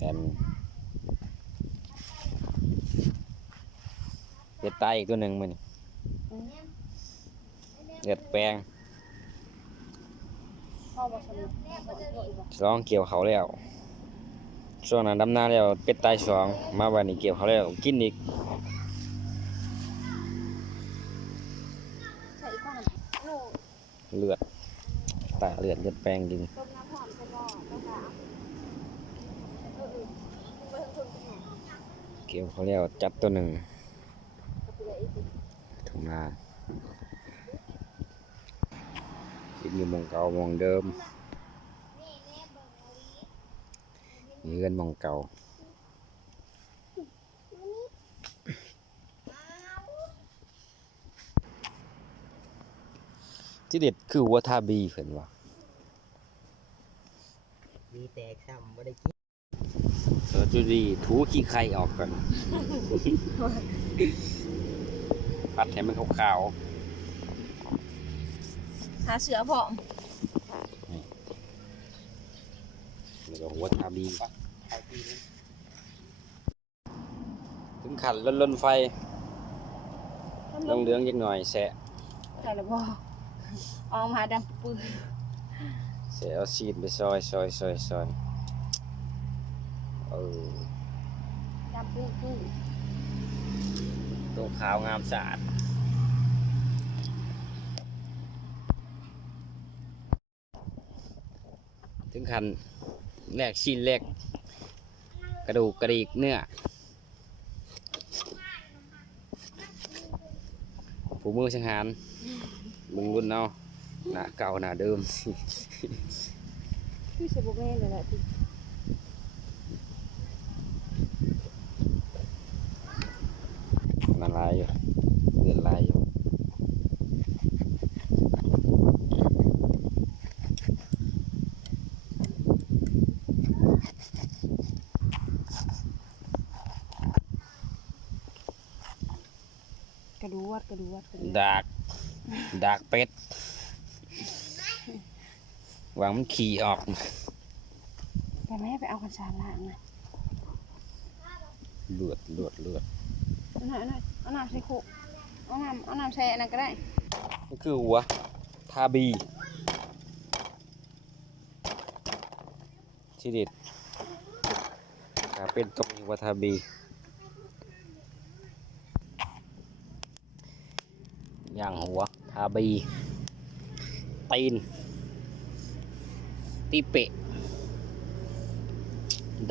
แอนเห็ดตายอีกตัวหนึ่งมันเห็ดแปลงสองเกี่ยวเขาแล้วช่วงนั้นดำนาแล้วเป็ดตายสองมาวันนี้เกี่ยวเขาแล้วกินอีกเลือดตาเลือดเลือดแปลงกิน ต้มน้ำหอมใส่หม้อแล้วก็เออเออไปทางคนกันหน่อย เกี่ยวเขาแล้วจับตัวหนึ่งถุงนากินอยู่มองเก่ามองเดิมมีเงินมองเก่าที่เด็ดคือวัวทาบีเพิ่นว่ามีแตกซ้ำบ่ได้กิน เออจุดีถูขี้ไข่ออกก่อน ปัดให้มันขาวหาเสือพร้อมๆแล้วก็หัวทาบีเอาทีนึงถึงขันล้นล้นๆไฟลงเหลืองจักหน่อยแสะใส่แล้วบ่ออกมาดำปื้อแสะเอาซีดไปซอยซอยซอยซอย เออดำปื้อปื้อตัวขาวงามสะอาดถึงขันแลกชิ้นแลกกระดูกกระดิกเนื้อผูมือสังหารมึงรุ่นเอาหน้าเก่าหน้าเดิม คือสิบ่แม่นเลยแหละที่ มัน ลายอยู่เลือดลายอยู่กระดูวัดกระดูวัดกระดูวัดดากดากเป็ดหวังมันขี่ออก ไปแม่ไปเอากัญชาล้างนะเลือดเลือดเลือด เอาหน่อยเอาหน่อยเอาน้ำใส่คุกเอาน้ำเอาน้ำใส่อันนั้นก็ได้นี่คือหัวทาบีที่เด็ดขาเป็นตรงหัวทาบีอย่างหัวทาบีตีนตีเปะ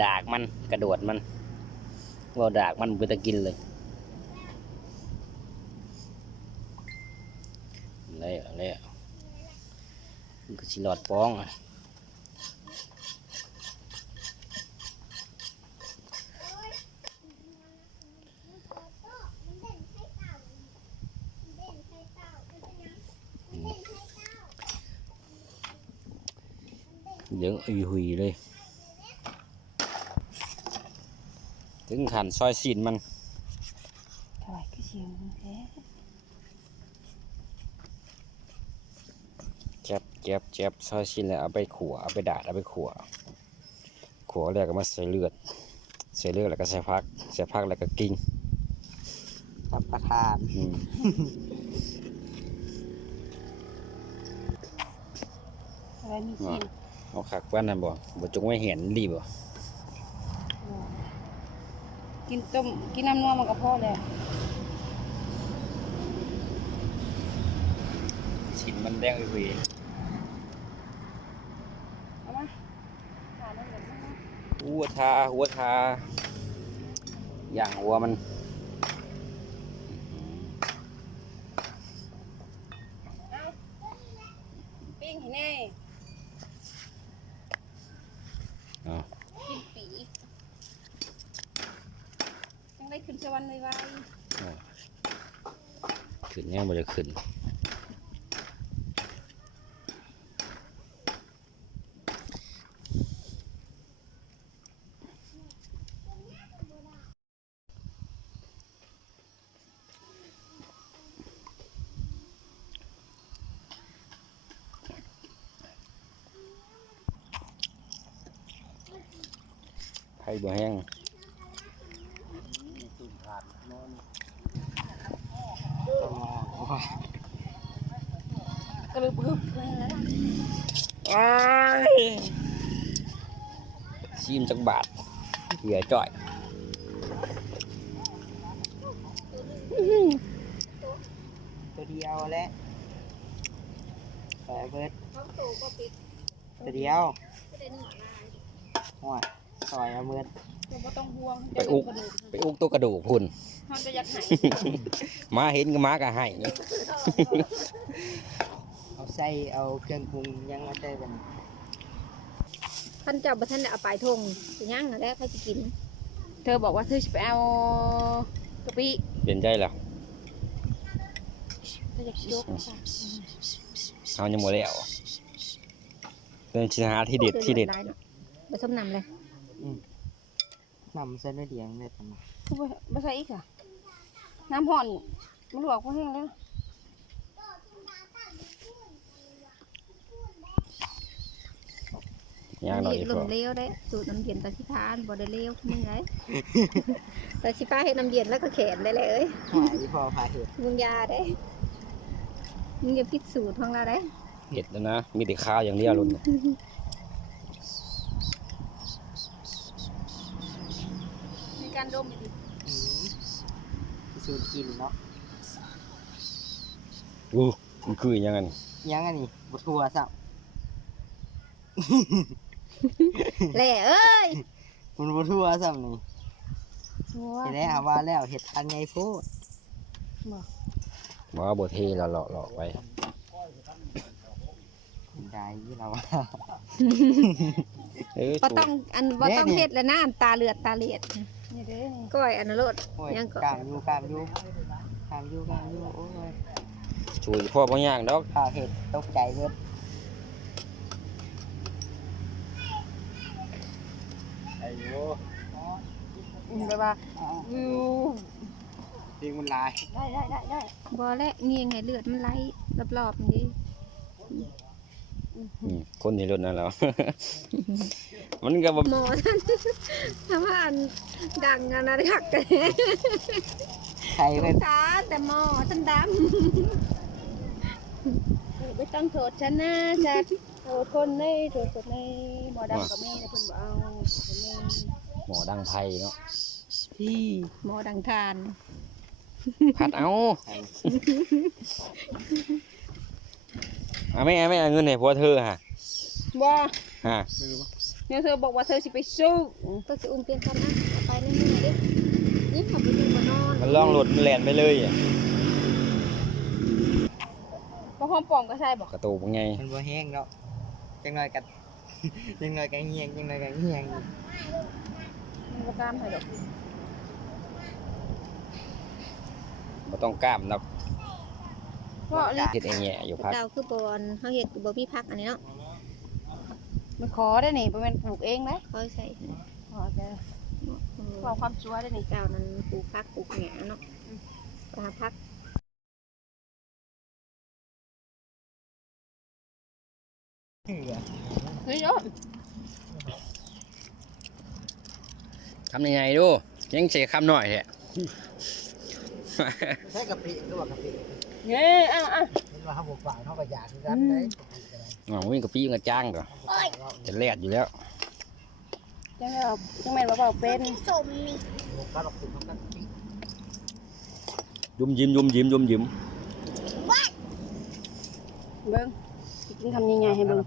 ดากมันกระโดดมันว่าดากมันเพื่อจะกินเลย แล้วแล้วมันก็ชิหลอดป้องอะเหลืองอุยหุยเลย ถึงขันซอยสีนมันถวายคือเสียงแท้เจ็บเจ็บเจ็บซอยชิ้นแล้วเอาไปขัวเอาไปดาดเอาไปขัวขัวแล้วก็มาใส่เลือดใส่เลือดแล้วก็ใส่พักใส่พักแล้วก็กิ้งรับประทานอืมอะไรมีเสียงเอาขักว่านั่นบ่บ่จงไว้เห็นรีบ่กินต้มกินน้ำนัวมันก็พอแล้วชิ้นมันแดงอุยหุย เอามาหาน้ำเหลืองมา หัวทาหัวทาย่างหัวมันปิ้งให้แน่เอากินปียังได้ขึ้นสวรรค์เลยไว้ขึ้นยังบ่ได้ขึ้น ข่บ่แห้งตุ่มขาดนอนก็มองว่ากระลึบกระลึบเลยนะอ้ายชิมจักบาทเหลือจ่อยตัวเดียวแหละแต่เบิดเขาโตก็ปิดตัวเดียวก็ได้หนึ่งลายหัว ซอยเอาเบิดเราก็ต้องห่วงไปอุก ไปอุกตัวกระดูกพุ่นมันจะอยากหายมาเห็นก็มาก็ให้ เอาใส่เอาเครื่องปรุงยังมาใส่กันท่านเจ้าบัท่านได้เอาไปทงจะย่างแล้วใครจะกิน เธอบอกว่าเธอจะไปเอากะปิเปลี่ยนใจแล้วเธอจะยกเอายังหมดแล้วเดินชิหาที่เด็ดที่เด็ดผสมน้ำเลย นำเส้นด้วยเดียงเลยทำไมไม่ใช่อีกอะน้ำห่อนมันหลวกก็แห้งแล้วย่างหน่อยหดีล่กว่านเลี้ยวได้สูตรน้ำเย็นตาชิพานบ่ได้เลี้ยวมึงไงตาชิพาให้น้ำเย็นแล้วก็แขนได้เลยเอ้ยหายพอพาเห็ดมึงอยาได้มึงอย่าพิดสูตรของเราได้เด็ดแล้วนะ มีแต่ข้าวอย่างเดียวลุ่ นมีการดมอืมพิสูจน์กินเนาะอู้มันคืออยังไงยังอันนี้บทัวสับแหล่เอ้ยมันบทัวสับนี่เห็นแล้วว่าแล้วเห็ดทันไงพูดบอกว่าบทเทเราหลอกหลอกไปได้ยี่เราว่าเอ้ยบ่ต้องอันบ่ต้องเนี่ยเฮ็ดแล้วนะอันตาเลือดตาเลียด นี่เด้ก้อยอันนนโลดโอ้ยยังก็กามอยู่กามอยู่กามอยู่กามอยู่โอ้ยช่วยพ่อพ่อย่างดอกข้าวเห็ดตกใจเบิดไปว่าวิวดิงมันลายได้ได้ได้ได้บ่แล้วเงียงให้เลือดมันไหลรอบๆนี่อืม คนที่รุ่นนั้นแล้ว มันก็บ่หมอท่านถ้าว่าอันดังอันนั้นหักกันใครเป็นตาแต่หมอท่านดำไม่ต้องโทษฉันนะจ๊ะโทษคนในโทษคนในหมอดำกับแม่เพิ่นบ่เอาคนในหมอดังไพเนาะพี่หมอดังทาน พัดเอาเอาไม่เอาไม่เอาเงินให้พ่อเธอฮะว่าฮะเนี่ยเธอบอกว่าเธอสิไปสู้ก็สิอุ้มเตียงกันนะเอาไปนั่นนี่ดินี่เขาไปดูมานอนมันล่องรถมันแล่นไปเลยอะมาห้องปอมก็ใช่บอกกระตูกเป็นไงมันบ่แห้งแล้วจังหน่อยกันจังหน่อยกันเงียงจังหน่อยกันเงียงมันก็กล้ามให้ดอกบ่ต้องกล้ามนับ เพราะเฮ็ดไอ้แง่อยู่พักเราคือบอลเขาเห็ดคือบอพี่พักอันนี้เนาะมันขอได้นี่เป็นปลูกเองไหมเขาใส่ขอจะความความชัวได้นี่เจ้านั้นปลูกพักปลูกแหนเนาะปลาพักเฮ้ยโยทำยังไงดูยังเสียคำหน่อยแท้ ใช้กะปิก็ว่ากะปิเฮ้ยอะอะเห็นว่าเขาบอกฝ่ายเขาก็อยากคือกันได้อ๋อวิ่งกับพี่กับจ้างก่อนจะแลดอยู่แล้วจังเอาจังแม่นว่าเปล่าเป็นบอกก็หลอกติดเขากันปิยุ่มยิ้มยุ่มยิ้มยุ่มยิ้ม เบิ้งสิกินคำยังไงให้เบิ้ง